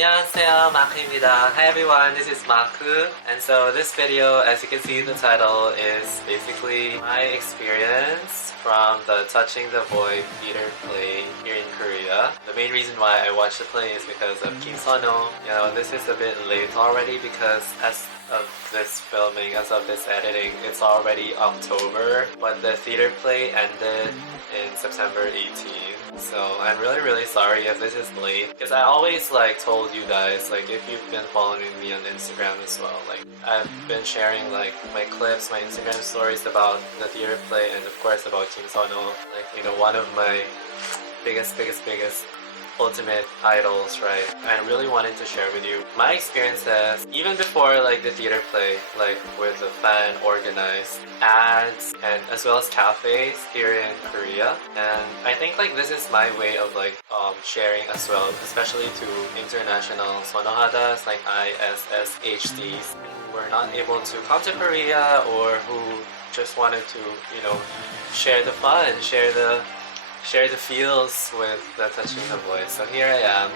안녕하세요, 마크입니다. Hi everyone, this is Maku. And so this video, as you can see the title, is basically my experience from the Touching the Void theater play here in Korea. The main reason why I watched the play is because of Kim Seon Ho. You know, this is a bit late already because as of this filming, as of this editing, it's already October, but the theater play ended in September 18th. So I'm really sorry if this is late, because I always told you guys, if you've been following me on Instagram as well, I've been sharing my clips, my Instagram stories about the theater play, and of course about Kim Seon Ho, one of my biggest ultimate idols, right? I really wanted to share with you my experiences even before the theater play, with the fan organized ads and as well as cafes here in Korea. And I think this is my way of sharing as well, especially to international Seonhohadas like ISSHDs who were not able to come to Korea or who just wanted to, share the fun, share the feels with the Touching the Void. So here I am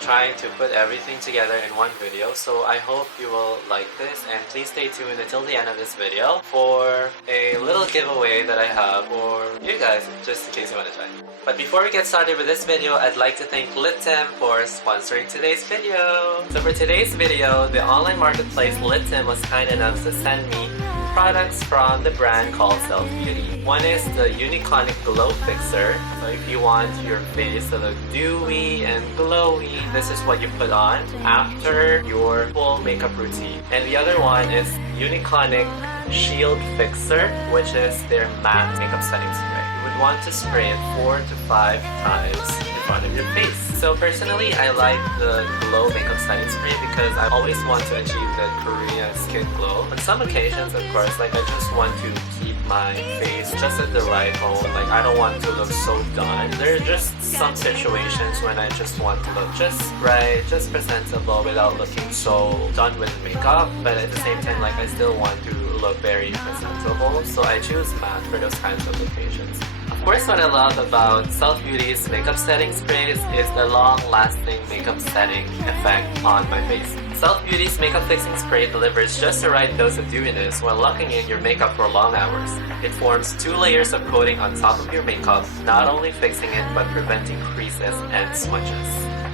trying to put everything together in one video. So I hope you will like this, and please stay tuned until the end of this video for a little giveaway that I have for you guys, just in case you want to try. But before we get started with this video, I'd like to thank Littem for sponsoring today's video. So for today's video, the online marketplace Littem was kind enough to send me products from the brand called Self Beauty. One is the Uniconic Glow Fixer. So if you want your face to look dewy and glowy, this is what you put on after your full makeup routine. And the other one is Uniconic Shield Fixer, which is their matte makeup setting spray. You would want to spray it 4 to 5 times in front of your face. So personally, I like the Glow makeup setting spray because I always want to achieve the Korean skin glow. On some occasions, of course, I just want to keep my face just at the right tone. I don't want to look so done. There are just some situations when I just want to look just right, just presentable without looking so done with makeup. But at the same time, I still want to look very presentable. So I choose matte for those kinds of occasions. Of course, what I love about Self Beauty's makeup setting sprays is the long-lasting makeup setting effect on my face. Self Beauty's makeup fixing spray delivers just the right dose of dewiness while locking in your makeup for long hours. It forms 2 layers of coating on top of your makeup, not only fixing it but preventing creases and smudges.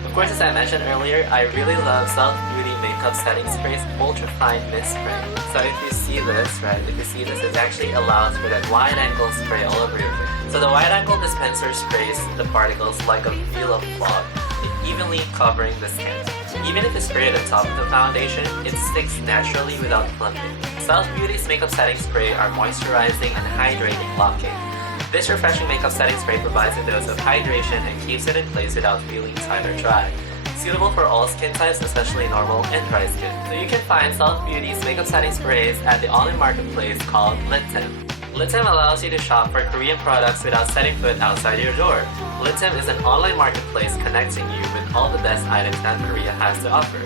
Of course, as I mentioned earlier, I really love Self Beauty makeup setting spray's ultra fine mist spray. So if you see this, it actually allows for that wide angle spray all over your face. So the wide angle dispenser sprays the particles like a veil of fog, evenly covering the skin. Even if it's sprayed at the top of the foundation, it sticks naturally without clumping. Self Beauty's makeup setting spray are moisturizing and hydrating locking. This refreshing makeup setting spray provides a dose of hydration and keeps it in place without feeling tight or dry. Suitable for all skin types, especially normal and dry skin. So you can find Self Beauty's makeup setting sprays at the online marketplace called Littem. Littem allows you to shop for Korean products without setting foot outside your door. Littem is an online marketplace connecting you with all the best items that Korea has to offer.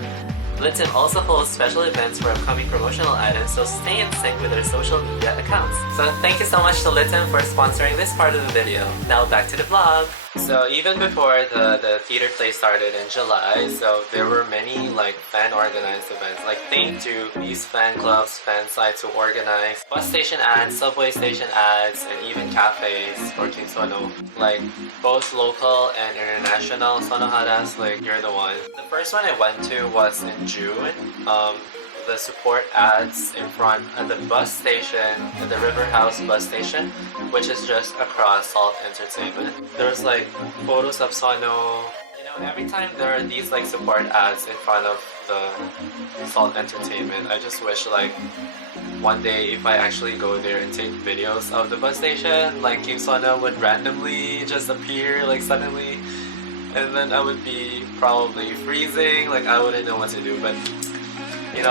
Littem also holds special events for upcoming promotional items, so stay in sync with their social media accounts. So thank you so much to Littem for sponsoring this part of the video. Now back to the vlog. So even before the theater play started in July, so there were many fan organized events. Thanks to these fan clubs, fan sites who organize bus station ads, subway station ads, and even cafes for Kim Seon Ho. Both local and international Seonhohadas, you're the one. The first one I went to was in June. The support ads in front at the bus station, at the Riverhouse bus station, which is just across Salt Entertainment. There's photos of Seonho. Every time there are these support ads in front of the Salt Entertainment, I just wish one day if I actually go there and take videos of the bus station, Kim Seon Ho would randomly just appear suddenly, and then I would be probably freezing, I wouldn't know what to do. But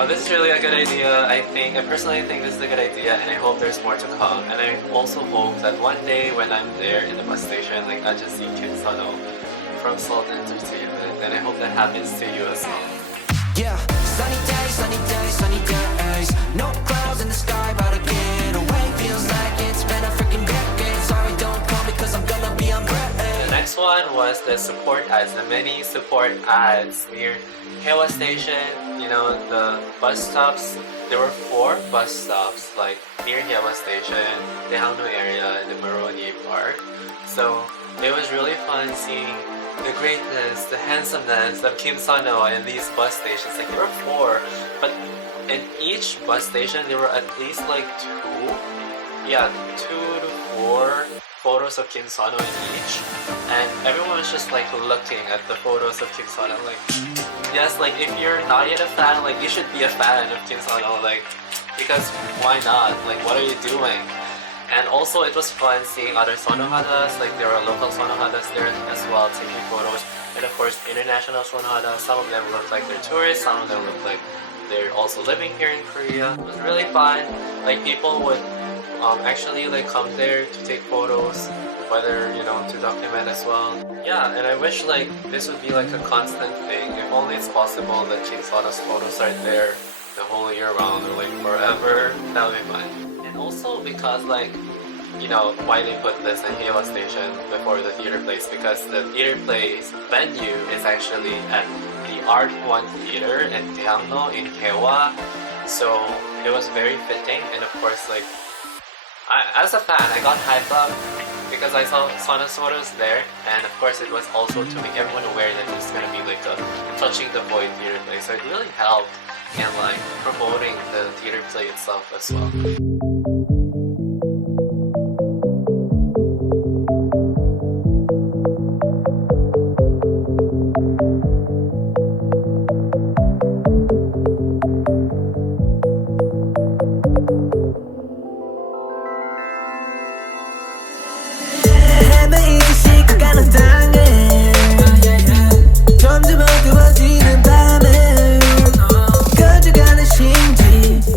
this is really a good idea. I personally think this is a good idea, and I hope there's more to come. And I also hope that one day when I'm there in the bus station, I just see Kim Seon Ho from Salt Entertainment, and I hope that happens to you as well. Yeah, sunny days, no clouds in the sky, about to get away. Feels like it's been a freaking decade. Sorry, don't call me 'cause I'm gonna be on break. The next first one was the support ads, the many support ads near Hyehwa station. You know, the bus stops. There were 4 bus stops, like near Hyehwa station, Daehak-ro area, and the Maroni Park. So it was really fun seeing the greatness, the handsomeness of Kim Seon Ho in these bus stations. Like there were 4, but in each bus station there were at least like 2 to 4 photos of Kim Seon Ho in each, and everyone was just like looking at the photos of Kim Seon Ho. Like, yes, like if you're not yet a fan, like you should be a fan of Kim Seon Ho, like, because why not? Like, what are you doing? And also it was fun seeing other Seonhohadas, like there were local Seonhohadas there as well taking photos, and of course international Seonhohadas. Some of them looked like they're tourists, some of them looked like they're also living here in Korea. It was really fun. Like people would actually like come there to take photos, whether, you know, to document as well. Yeah, and I wish like this would be like a constant thing. If only it's possible that Kim Seon Ho's photos are there the whole year round or like forever, that would be fun. And also because like, you know, why they put this in Hyehwa station before the theater place, because the theater place venue is actually at the Art 1 Theater in Daehak-ro in Hyehwa. So it was very fitting, and of course like as a fan, I got hyped up because I saw Seonho's photos there, and of course it was also to make everyone aware that it's gonna be like a Touching the Void theater play. So it really helped in like promoting the theater play itself as well.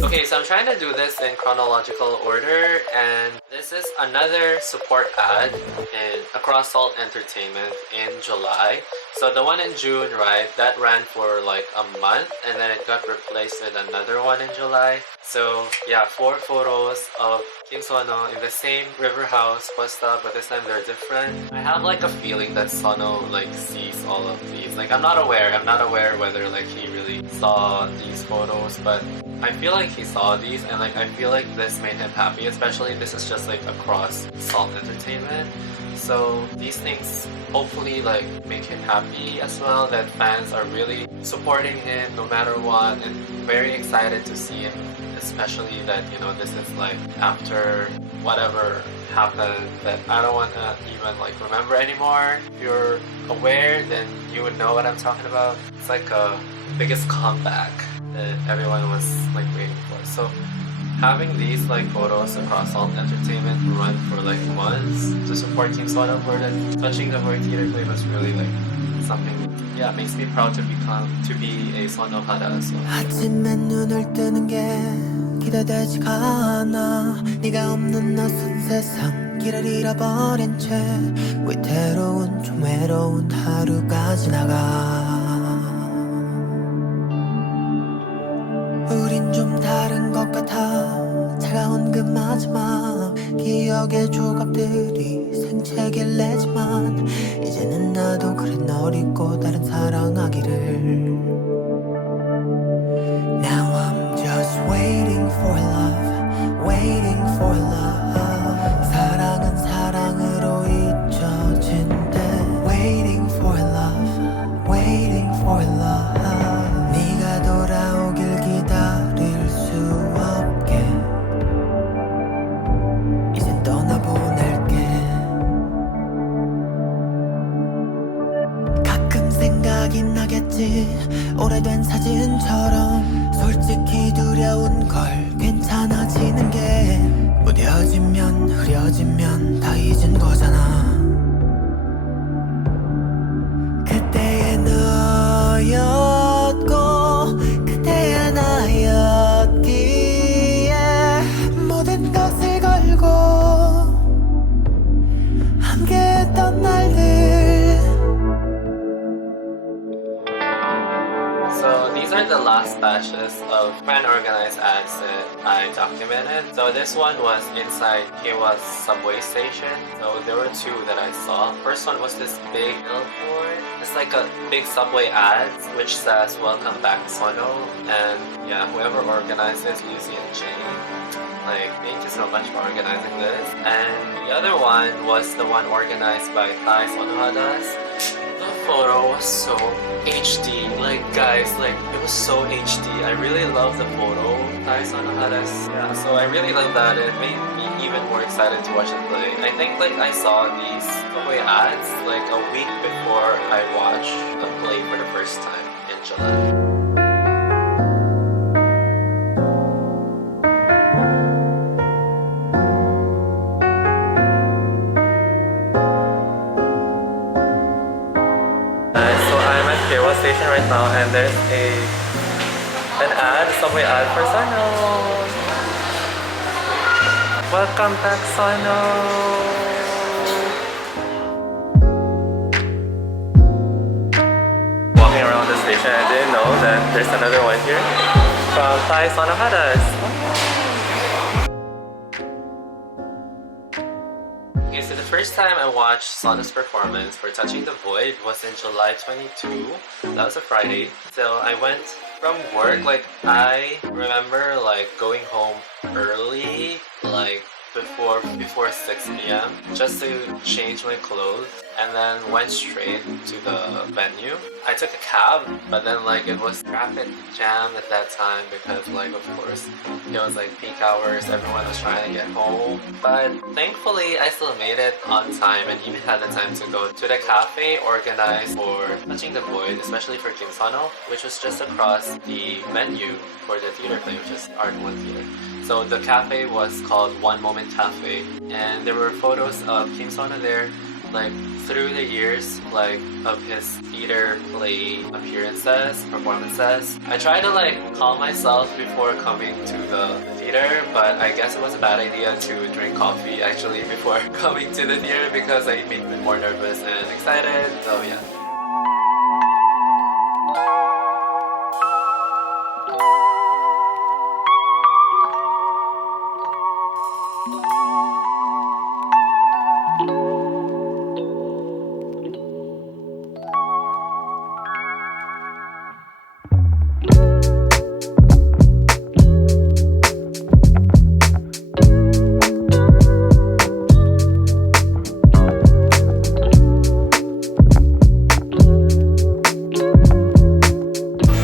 Okay, so I'm trying to do this in chronological order, and this is another support ad in Across Salt Entertainment in July. So the one in June, right, that ran for like a month, and then it got replaced with another one in July. So yeah, 4 photos of Kim Seon Ho in the same Riverhouse bus stop, but this time they're different. I have like a feeling that Seonho like sees all of these. Like I'm not aware whether like he really saw these photos, but I feel like he saw these, and like I feel like this made him happy, especially this is just like Across Salt Entertainment. So these things hopefully like make him happy as well, that fans are really supporting him no matter what, and very excited to see him, especially that, you know, this is like after whatever happened that I don't want to even like remember anymore. If you're aware, then you would know what I'm talking about. It's like a biggest comeback that everyone was like waiting for. So having these like photos Across Salt Entertainment run for like months to support Kim Seon Ho for the Touching the Void theater play was really like something, yeah, makes me proud to be a Seonhohada as well. 아침에 눈을 뜨는 게 기대되지가 않아. 네가 없는 낯선 세상 길을 잃어버린 채 위태로운 좀 외로운 하루가 지나가. 우린 좀 다른 것 같아. 차가운 그 마지막 기억의 조각들이 생채기를 내지만 이제는 나도 그래 널 잊고 다른 사랑하기를. Now I'm just waiting for love, waiting for love. 사랑은 사랑으로 잊혀진대. Waiting for love, waiting for love. 네가 돌아오길 기다릴 수 없게 이젠 떠나보낼게. 가끔 생각이 나겠지. 오래된 사진처럼 솔직히 두려운 걸 괜찮아지는 게 무뎌지면 흐려지면 다 잊은 거잖아. 그때의 너였고 그때의 나였기에 모든 것을 걸고 함께했던 날들. So these are the last batches of fan organized ads that I documented. So this one was inside Hyehwa subway station. So there were two that I saw. First one was this big billboard. It's like a big subway ad which says "Welcome back, Seonho." And yeah, whoever organized this, Lucy and Jane. Like, thank you so much for organizing this. And the other one was the one organized by Seonhohadas. The photo was so HD. Like, guys, like, it was so HD. I really love the photo. Seonhohadas. Yeah, so I really love that. It made me even more excited to watch it play. I think, like, I saw these subway ads, like, a week before I watched the play for the first time in July. Station right now, and there's an ad, subway ad for Seonho. Welcome back, Seonho. Walking around the station, I didn't know that there's another one here from Seonhohadas. Okay, so the first time I watched Seonho's performance for Touching the Void was in July 22. That was a Friday. So I went from work, like I remember like going home early, like before 6 p.m. just to change my clothes and then went straight to the venue. I took a cab, but then like it was traffic jam at that time because like of course it was like peak hours, everyone was trying to get home. But thankfully I still made it on time and even had the time to go to the cafe organized for Touching the Void, especially for Kim Seon Ho, which was just across the menu for the theater play, which is Art 1 Theater. So the cafe was called One Moment Cafe, and there were photos of Kim Seon Ho there, like through the years, like of his theater play appearances, performances. I tried to like calm myself before coming to the theater, but I guess it was a bad idea to drink coffee actually before coming to the theater because it made me more nervous and excited. So yeah.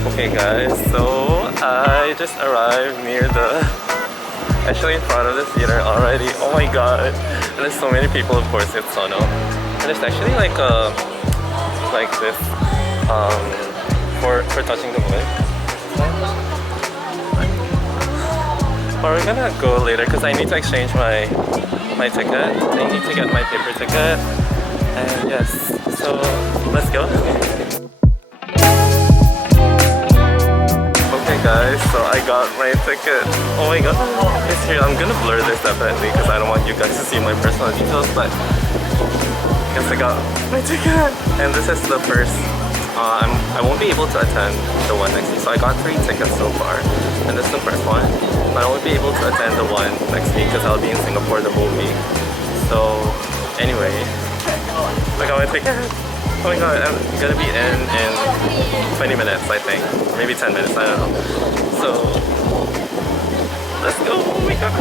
Okay guys, so I just arrived near actually in front of the theater already. Oh my god, and there's so many people, of course it's Seonho. And there's actually like this for Touching the Void. Or we're gonna go later because I need to exchange my ticket. I need to get my paper ticket. And yes, so let's go. Okay guys, so I got my ticket. Oh my god, it's here. I'm gonna blur this definitely because I don't want you guys to see my personal details, but I guess I got my ticket. And this is the first, I won't be able to attend the one next week. So I got 3 tickets so far, and this is the first one. But I won't be able to attend the one next week because I'll be in Singapore the whole week. So anyway, I got my ticket. Oh my god, I'm gonna be in 20 minutes, I think. Maybe 10 minutes, I don't know. So, let's go! Oh my god!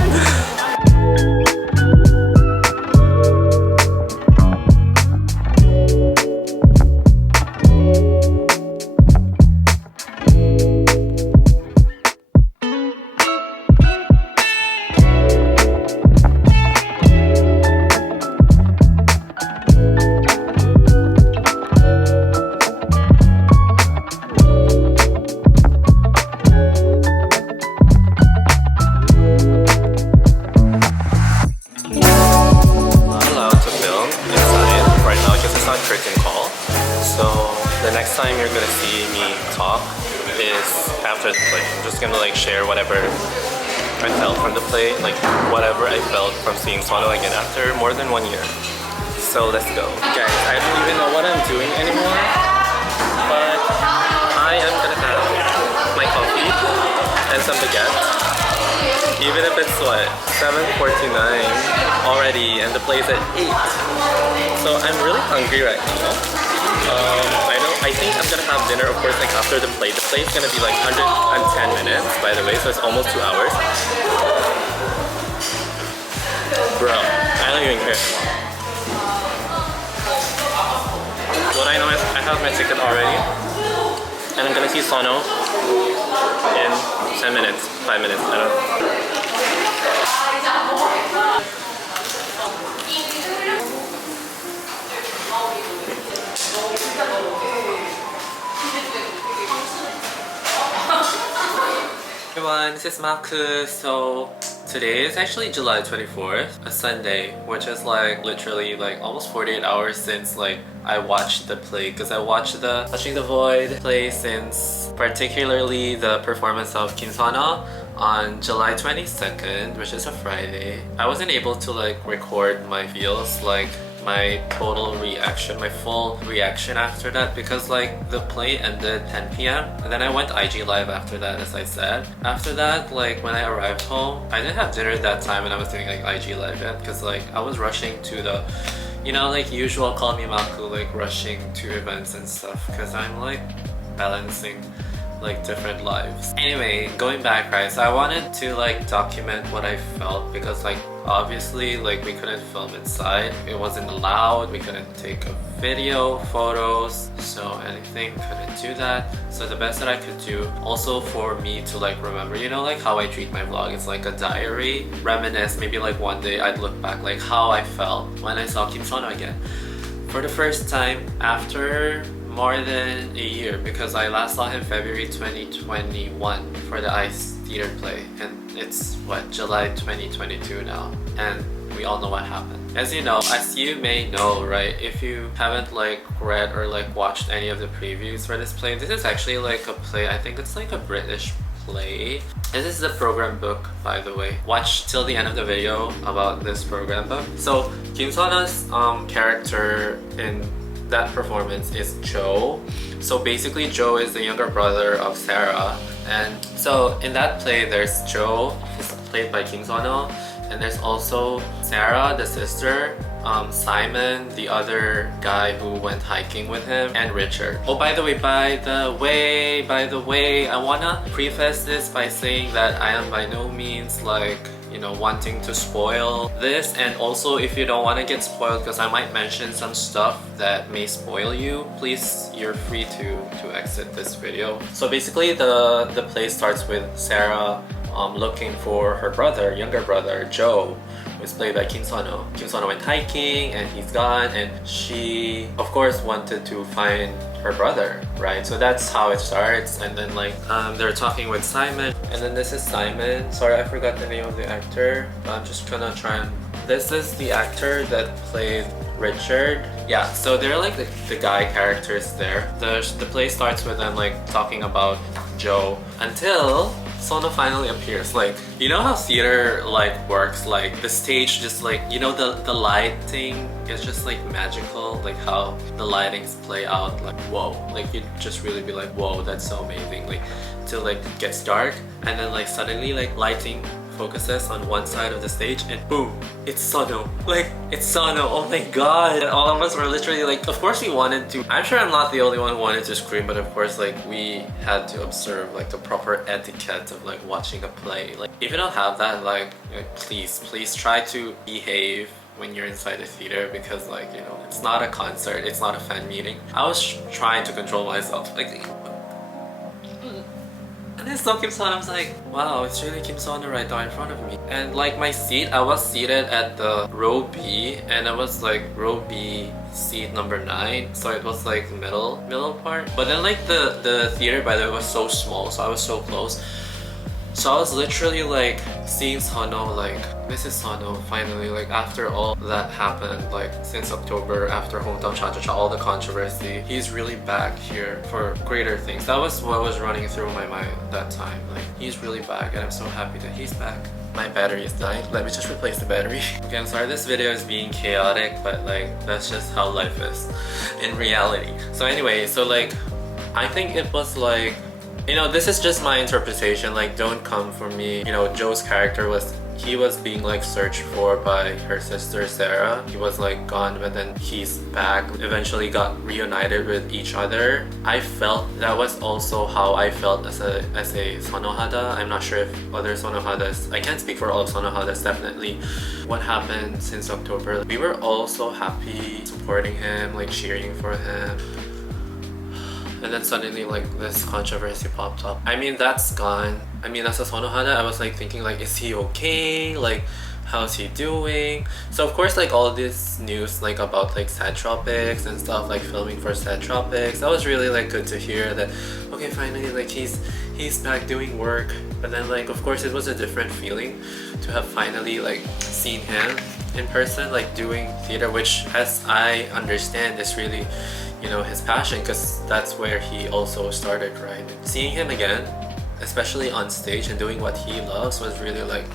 Curtain call. So the next time you're gonna see me talk is after the play. I'm just gonna like share whatever I felt from the play, like whatever I felt from seeing Seonho again after more than 1 year. So let's go. Guys, I don't even know what I'm doing anymore, but I am gonna have my coffee. Even if it's what, 7:49 already and the play's at 8. So I'm really hungry right now. I think I'm gonna have dinner, of course, like after the play. The play is gonna be like 110 minutes, by the way, so it's almost 2 hours. Bro, I don't even care. What I know is I have my ticket already, and I'm gonna see Seonho in 10 minutes, 5 minutes, I don't know. Hey everyone, this is Marcus. So today is actually July 24th, a Sunday, which is like literally like almost 48 hours since like I watched the play, because I watched the Touching the Void play since particularly the performance of Kim Seon Ho on July 22nd, which is a Friday. I wasn't able to like record my feels, like my total reaction, my full reaction after that, because like the play ended 10 p.m. and then I went IG live after that, as I said. After that, like when I arrived home, I didn't have dinner that time and I was doing like IG live yet, because like I was rushing to the, you know, like usual call me Maku, like rushing to events and stuff, because I'm like balancing like different lives. Anyway, going back, right, so I wanted to like document what I felt, because like obviously like we couldn't film inside, it wasn't allowed, we couldn't take a video, photos, so anything, couldn't do that. So the best that I could do, also for me to like remember, you know, like how I treat my vlog, it's like a diary, reminisce, maybe like one day I'd look back like how I felt when I saw Kim Seon Ho again for the first time after more than a year, because I last saw him February 2021 for the Ice Theater play, and it's what, July 2022 now, and we all know what happened. As you know, as you may know, right, if you haven't like read or like watched any of the previews for this play, this is actually like a play, I think it's like a British play. This is the program book, by the way. Watch till the end of the video about this program book. So Kim Seon Ho's character in that performance is Joe. So basically Joe is the younger brother of Sarah, and so in that play there's Joe, who's played by Kim Seon Ho, and there's also Sarah, the sister, Simon, the other guy who went hiking with him, and Richard. Oh, by the way, I wanna preface this by saying that I am by no means like, you know, wanting to spoil this, and also if you don't want to get spoiled, because I might mention some stuff that may spoil you, please, you're free to exit this video. So basically the play starts with Sarah looking for her brother, younger brother, Joe, who's played by Kim Seon Ho. Kim Seon Ho went hiking and he's gone, and she of course wanted to find her brother, right? So that's how it starts, and then like they're talking with Simon, and then this is Simon. Sorry, I forgot the name of the actor, but I'm just gonna try and... This is the actor that played Richard. Yeah, so they're like the guy characters there. The play starts with them like talking about Joe until Seonho finally appears. Like, you know how theater like works, like the stage just like, you know, the lighting is just like magical, like how the lightings play out, like whoa, like you'd just really be like, whoa, that's so amazing, like till like it gets dark, and then like suddenly like lighting focuses on one side of the stage and boom, it's Seonho. Like, it's Seonho, oh my god. And all of us were literally like, of course we wanted to, I'm sure I'm not the only one who wanted to scream, but of course like we had to observe like the proper etiquette of like watching a play. Like if you don't have that, like please try to behave when you're inside the theater, because like, you know, it's not a concert, it's not a fan meeting. I was trying to control myself, like, and then saw Kim Seon, I was like, wow, it's really Kim Seon right now in front of me. And like my seat, I was seated at the row B, and I was like row B, seat number 9, so it was like the middle part. But then like the theater, by the way, was so small, so I was so close. So I was literally like seeing Seonho, like this is Seonho finally, like after all that happened, like since October, after Hometown Cha-Cha-Cha, all the controversy, he's really back here for greater things. That was what was running through my mind that time, like he's really back, and I'm so happy that he's back. My battery is dying, let me just replace the battery. Okay, I'm sorry this video is being chaotic, but like that's just how life is in reality. So anyway, so like I think it was like You know, this is just my interpretation, like don't come for me. You know, Joe's character was being like searched for by her sister Sarah. He was like gone, but then he's back, eventually got reunited with each other. I felt that was also how I felt as a Seonhohada. I'm not sure if other Seonhohadas, I can't speak for all of Seonhohadas, definitely. What happened since October, we were all so happy supporting him, like cheering for him. And then suddenly like this controversy popped up. I mean, that's gone. I mean, as a Seonhohada, I was like thinking like, is he okay? Like, how's he doing? So of course, like all this news like about like Sad Tropics and stuff, like filming for Sad Tropics, that was really like good to hear that, okay, finally like he's back doing work. But then like of course it was a different feeling to have finally like seen him in person, like doing theater, which as I understand is really, you know, his passion, because that's where he also started, right? Seeing him again, especially on stage and doing what he loves, was really like,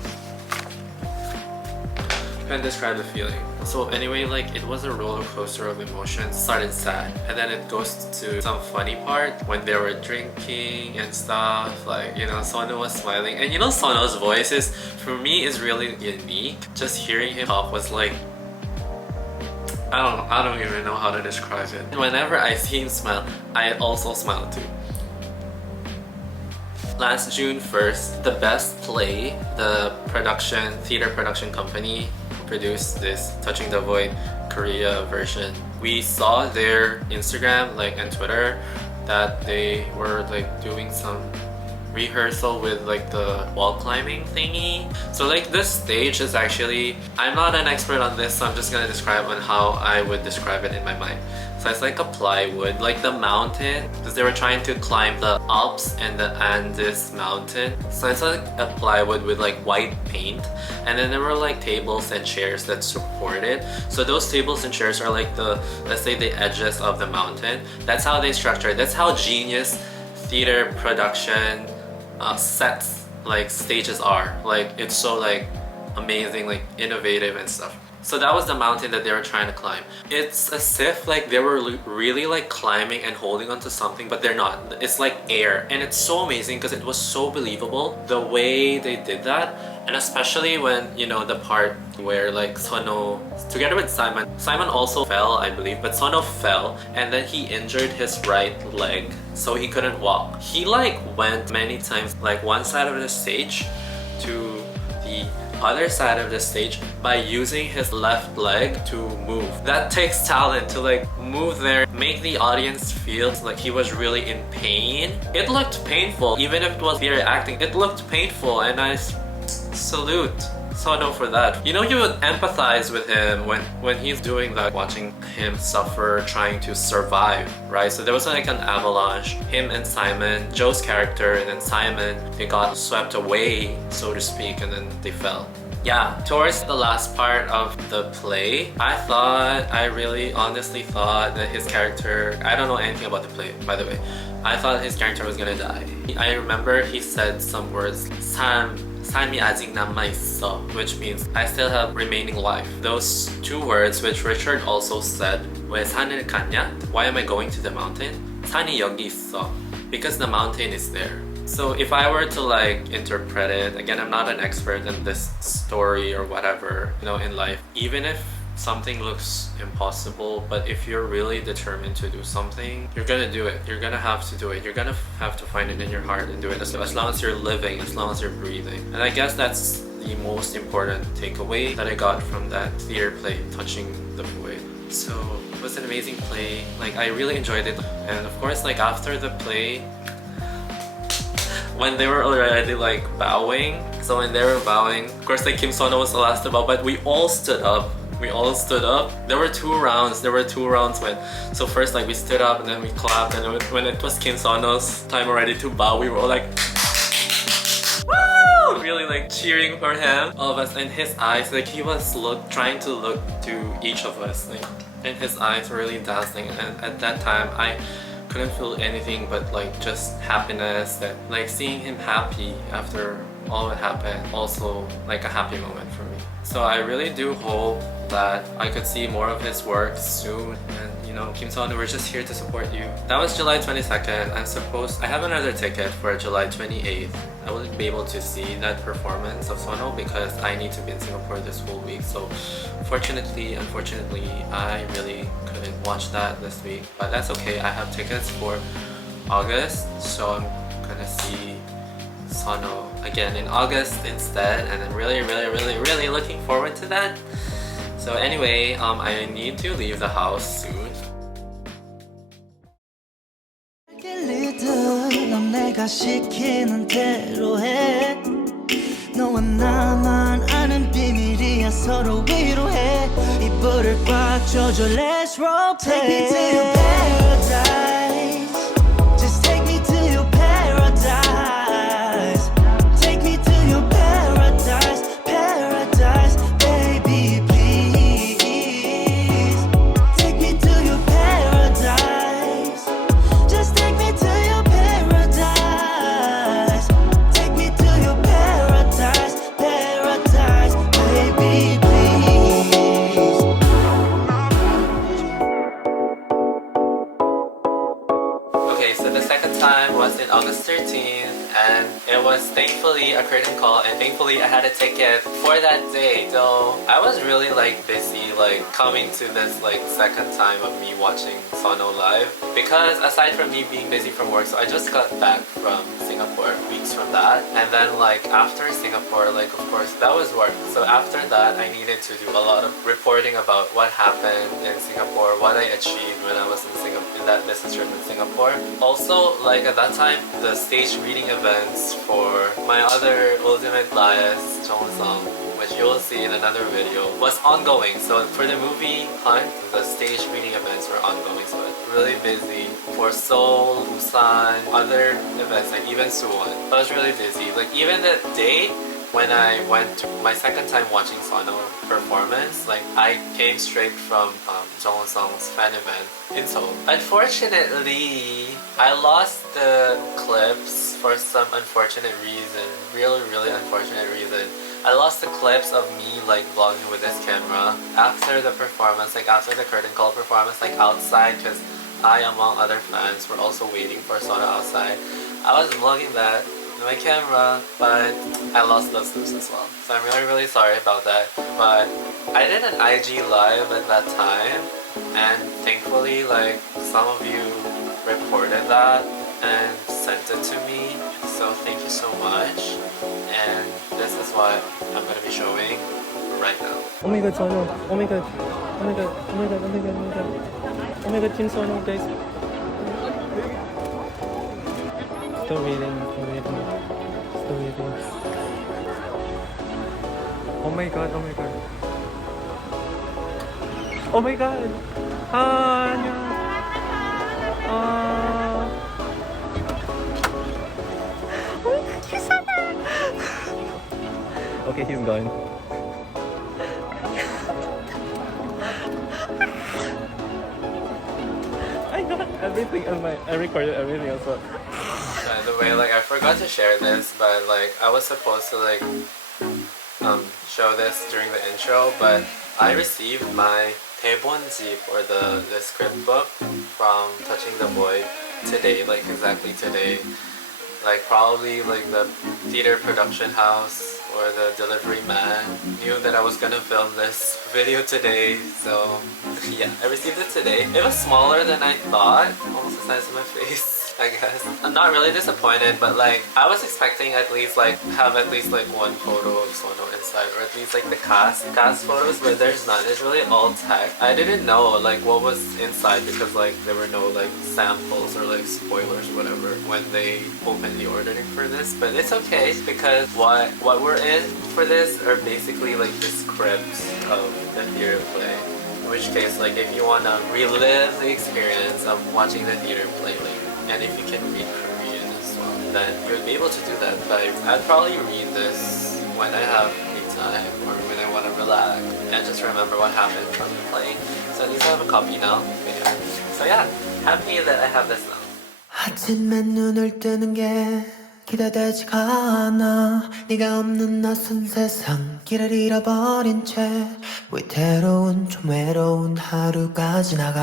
can't describe the feeling. So anyway, like it was a roller coaster of emotions. Started sad, and then it goes to some funny part when they were drinking and stuff. Like, you know, Seonho was smiling, and you know, Seonho's voice is, for me, is really unique. Just hearing him talk was like, I don't even know how to describe it. Whenever I see him smile, I also smile too. Last June 1st, The Best Play, the theater production company, produced this Touching the Void Korea version. We saw their Instagram like and Twitter that they were like doing some rehearsal with like the wall climbing thingy. So like this stage is actually, I'm not an expert on this, so I'm just gonna describe on how I would describe it in my mind. So it's like a plywood, like the mountain, because they were trying to climb the Alps and the Andes mountain. So it's like a plywood with like white paint, and then there were like tables and chairs that support it. So those tables and chairs are like the, let's say, the edges of the mountain. That's how they structure it. That's how genius theater production sets, like stages are. Like it's so like amazing, like innovative and stuff. So that was the mountain that they were trying to climb. It's as if like they were really like climbing and holding onto something, but they're not. It's like air, and it's so amazing because it was so believable the way they did that. And especially when, you know, the part where like Seonho together with Simon also fell, I believe, but Seonho fell and then he injured his right leg, so he couldn't walk. He like went many times like one side of the stage to the other side of the stage by using his left leg to move. That takes talent to like move there, make the audience feel like he was really in pain. It looked painful, even if it was theater acting, it looked painful, and I salute Seonho for that. You know, you would empathize with him when he's doing that, watching him suffer, trying to survive, right? So there was like an avalanche, him and Simon, Joe's character, and then Simon, they got swept away, so to speak, and then they fell. Yeah, towards the last part of the play, I really honestly thought that his character, I don't know anything about the play, by the way, I thought his character was gonna die. I remember he said some words, 삶이 아직 남아있어, which means I still have remaining life. Those two words, which Richard also said, 왜 산을 갔냐? Why am I going to the mountain? 산이 여기 있어, because the mountain is there. So if I were to like interpret it, again, I'm not an expert in this story or whatever, you know, in life, even if something looks impossible, but if you're really determined to do something, you're gonna do it. You're gonna have to do it. You're gonna have to find it in your heart and do it as long as you're living, as long as you're breathing. And I guess that's the most important takeaway that I got from that theater play, Touching the Void. So it was an amazing play. Like, I really enjoyed it. And of course, like after the play, when they were already like bowing, so when they were bowing, of course like Kim Seon Ho was the last to bow, but we all stood up. There were two rounds when, so first like we stood up and then we clapped, and when it was Kim Seon Ho's time already to bow, we were all like, woo! Really like cheering for him, all of us. In his eyes, like he was trying to look to each of us, like, and his eyes were really dazzling, and at that time I couldn't feel anything but like just happiness, that like seeing him happy after all that happened, also like a happy moment for me. So I really do hope that I could see more of his work soon, and you know, Kim Seon Ho, we're just here to support you. That was July 22nd. I have another ticket for July 28th. I wouldn't be able to see that performance of Seonho because I need to be in Singapore this whole week. So unfortunately, I really couldn't watch that this week. But that's okay. I have tickets for August, so I'm gonna see Seonho again in August instead, and I'm really looking forward to that. So anyway, I need to leave the house soon. 넌 내가 시키는 대로 해 너와 나만 아는 비밀이야 서로 위로해 이불을 꽉 쥐어줘 Let's roleplay Take me to your paradise Just take me to your paradise Take me to your paradise Paradise baby please Take me to your paradise Just take me to your paradise Take me to your paradise Paradise baby please Okay, so the second time was in August 13th, and it was thankfully a curtain call, and thankfully I had a ticket for that day. So I was really like busy like coming to this like second time of me watching Seonho live, because aside from me being busy from work, so I just got back from Singapore weeks from that, and then like after Singapore, like of course that was work. So after that I needed to do a lot of reporting about what happened in Singapore, what I achieved when I was in Singapore, in that business trip in Singapore. Also, like at that time, the stage reading events for my other ultimate bias, Jong-sung, which you will see in another video, was ongoing. So for the movie Hunt, the stage reading events were ongoing. So it's really busy for Seoul, Busan, other events, like even Suwon. I was really busy. Like even the day when I went to my second time watching Seonho performance, like I came straight from Jong-sung's fan event in Seoul. Unfortunately, I lost the clips for some unfortunate reason, really unfortunate reason. I lost the clips of me like vlogging with this camera after the performance, like after the curtain call performance, like outside, because I, among other fans, were also waiting for Seonho outside. I was vlogging that my camera, but I lost those clips as well. So I'm really sorry about that. But I did an IG live at that time, and thankfully like some of you reported that and sent it to me. So thank you so much. And this is what I'm gonna be showing right now. Oh my god, Seonho. Oh my god. Oh my god. Oh my god. Oh my god. Oh my god. Oh my god, Kim Seon Ho, guys. Still waiting. Still waiting. Still waiting. Oh my god. Oh my god. Oh my god. 안녕. Okay, he's gone. I got everything on I recorded everything as well. By the way, like I forgot to share this, but like I was supposed to like show this during the intro, but I received my 대본집, or the script book, from Touching the Void today, like exactly today. Like probably like the theater production house or the delivery man knew that I was gonna film this video today, so yeah, I received it today. It was smaller than I thought, almost the size of my face, I guess. I'm not really disappointed, but like I was expecting at least like have at least like one photo of Seonho inside, or at least like the cast photos, but there's none. It's really all text. I didn't know like what was inside because like there were no like samples or like spoilers or whatever when they opened the ordering for this, but it's okay because what we're in for this are basically like the scripts of the theater play. In which case, like if you wanna relive the experience of watching the theater play, like, and if you can read Korean as well, then you'll be able to do that. But I'd probably read this when I have free time or when I wanna relax and just remember what happened from the play. So at least I have a copy now. So yeah, happy that I have this now. 아침에 눈을 뜨는 게 기대되지가 않아 네가 없는 낯선 세상 길을 잃어버린 채 위태로운 좀 외로운 하루가 지나가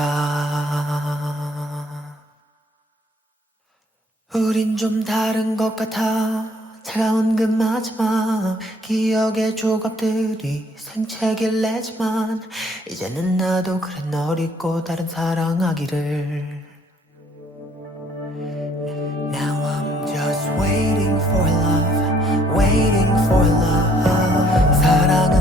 우린 좀 다른 것 같아 차가운 그 마지막 기억의 조각들이 생채길 내지만 이제는 나도 그래 널 잊고 다른 사랑하기를 Now I'm just waiting for love Waiting for love 사랑은